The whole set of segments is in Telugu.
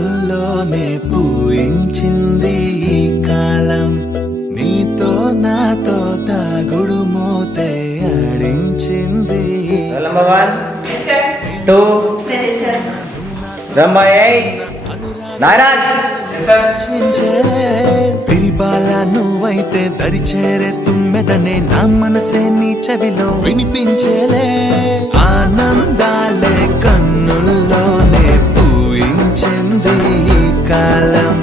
కన్నుల్లోనే పూయించింది ఈ కాలం నీతో నాతో తాగుడు మూతే ఆడించింది పిరిబాల నువ్వైతే దరిచేరే తుమ్మెదనే నా మనసే నీ చెవిలో వినిపించేలే ఆనందాలే కన్నుల్లోనే పూయించింది ఈ కాలం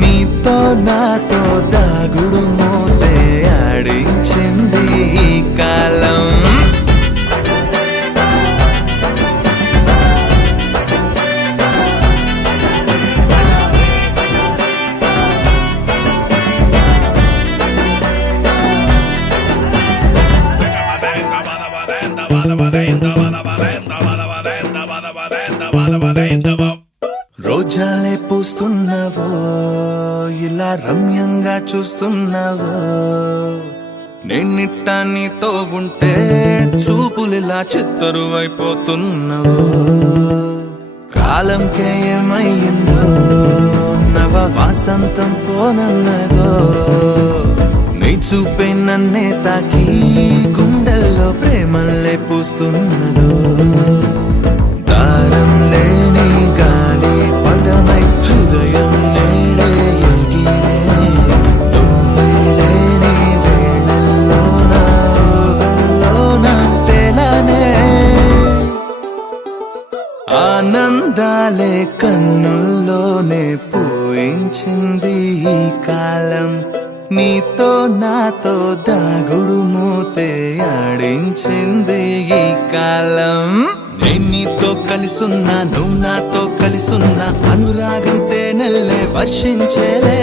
నీతో నాతో దాగుడు మోతే ఆడించింది ఈ కాలం రోజాలే పూస్తున్నావో ఇలా రమ్యంగా చూస్తున్నావో నేనిట్టా నీతో ఉంటే చూపులిలా చిత్తరువైపోతున్నావో కాలంకే ఏమయ్యిందో నవ వాసంతం పోనన్నదో నీ చూపే నన్నే తాకి గుండెల్లో ప్రేమల్లే పూస్తున్నదో దారం లేని గాలి పడమై హృదయం నేడే ఎగిరే నువ్వై లేని వేళల్లోన తెలనే ఆనందాలే కన్నుల్లోనే పూయించింది ఈ కాలం నీతో నాతో దాగుడు మూతే ఆడించింది ఈ కాలం నేను నీతో కలిసున్నా నువ్వు నాతో కలిసున్నా అనురాగం తేనెల్లే వర్షించేలే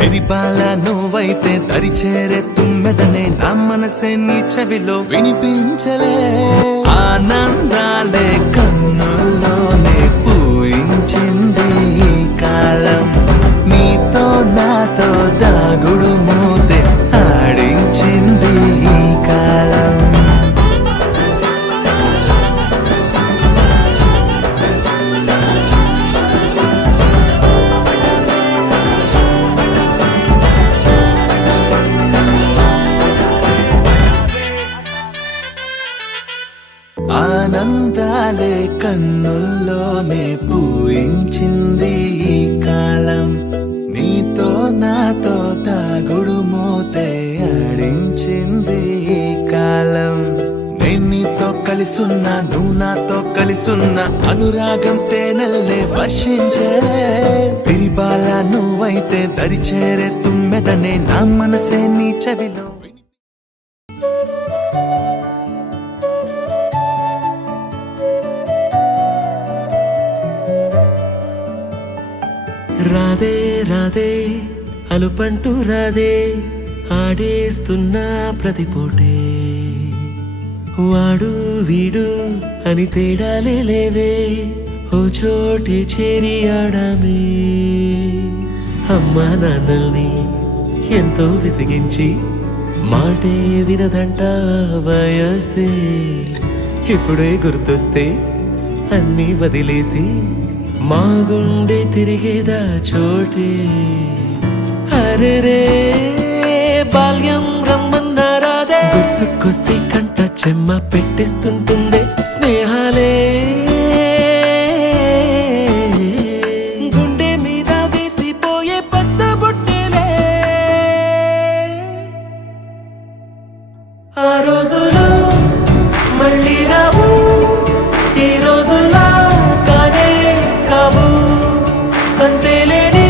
పెరిపాల నువ్వైతే దరిచేరే తుమ్మెదనే నా మనసే నీ చెవిలో వినిపించలే ఆనందాలే కన్నుల్లోనే పూయించింది ఈ కాలం నీతో నాతో దాగుడు మూతే ఆడించింది ఈ కాలం ఆనందాలే కన్నుల్లోనే పూయించింది ఈ కాలం నీతో నాతో తాగుడు మూతే ఆడించింది ఈ కాలం నేను నీతో కలిసున్నా నువ్వు నాతో కలిసున్నా అనురాగం తేనెల్లే వర్షించే పిరిబాల నువ్వైతే దరిచేరే తుమ్మెదనే నా మనసే నీ చెవిలో రాధే రాధే అలుపంటూ రాధే ఆడేస్తున్నా ప్రతిపోటే వాడు వీడు అని తేడాలే లేవే ఓ చోటే చేరి ఆడామే అమ్మా నాన్నల్ని ఎంతో విసిగించి మాటే వినదంట వయసే ఇప్పుడే గుర్తొస్తే అన్నీ వదిలేసి మా గుండె తిరిగేదా చోటే అరే రే బాల్యం రమ్మన్నారాదే గుర్తుకొస్తే కంట చెమ్మ పెట్టిస్తుంటుందే స్నేహాలే గుండె మీద వేసిపోయే పచ్చబొట్టెలే ఆ రోజులు మళ్ళీ రావు ఈ రోజుల్లా కానే కావు అంతేలేని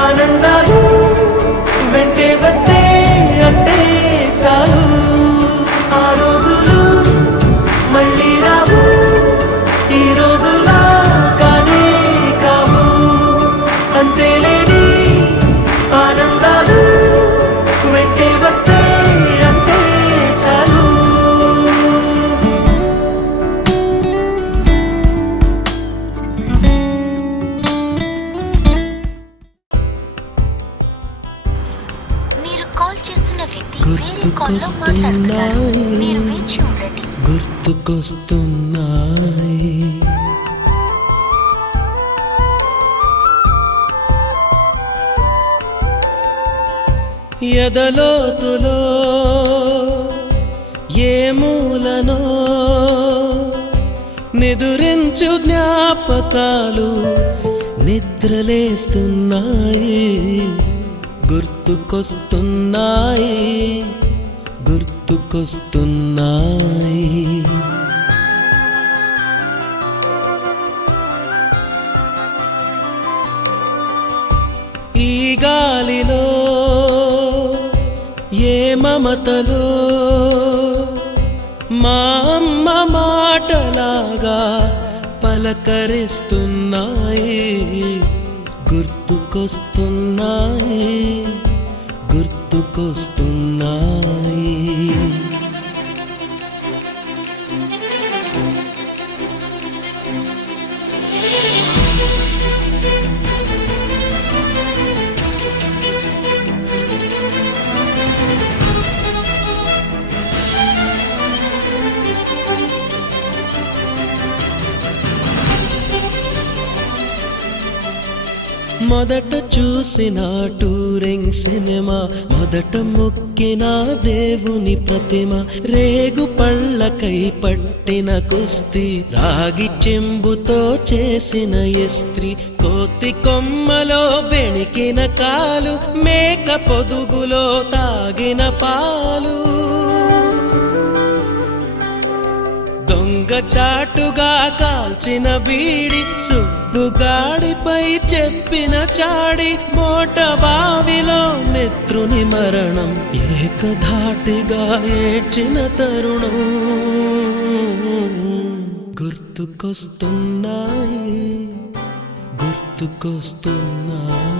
ఆనందాలు వెంటే వస్తే అంటే చాలు ఆ రోజులు మళ్ళీ రావు ఈ రోజుల్లా కానే కావు అంతేలేని ఆనందాలు వెంటే వస్తే అంటే చాలు మీరు కాల్ చేస్తున్న వ్యక్తి వేరే కాల్లో మాట్లాడుతున్నారు. మీరు వేచి ఉండండి. గుర్తుకొస్తున్నాయి ఎదలోతులో ఏ మూలనో నిదురించు జ్ఞాపకాలు నిద్రలేస్తున్నాయి, గుర్తుకొస్తున్నాయి, గుర్తుకొస్తున్నాయి. ఈ గాలిలో ఏ మమతలో మా అమ్మ మాటలాగా పలకరిస్తున్నాయి, గుర్తుకొస్తున్నాయి, గుర్తుకొస్తున్నాయి. మొదట చూసిన టూరింగ్ సినిమా, మొదట మొక్కిన దేవుని ప్రతిమ, రేగు పళ్ళకై పట్టిన కుస్తీ, రాగి చెంబుతో చేసిన ఇస్త్రీ, కోతి కొమ్మలో బెణికిన కాలు, మేక పొదుగులో తాగిన పాలు, దొంగ చాటుగా కాల్చిన బీడి, సుబ్బుగాడిపై చెప్పిన చాడి, మోట బావిలో మిత్రుని మరణం, ఏకధాటిగా ఏడ్చిన తరుణం గుర్తుకొస్తున్నాయి, గుర్తుకొస్తున్నాయి.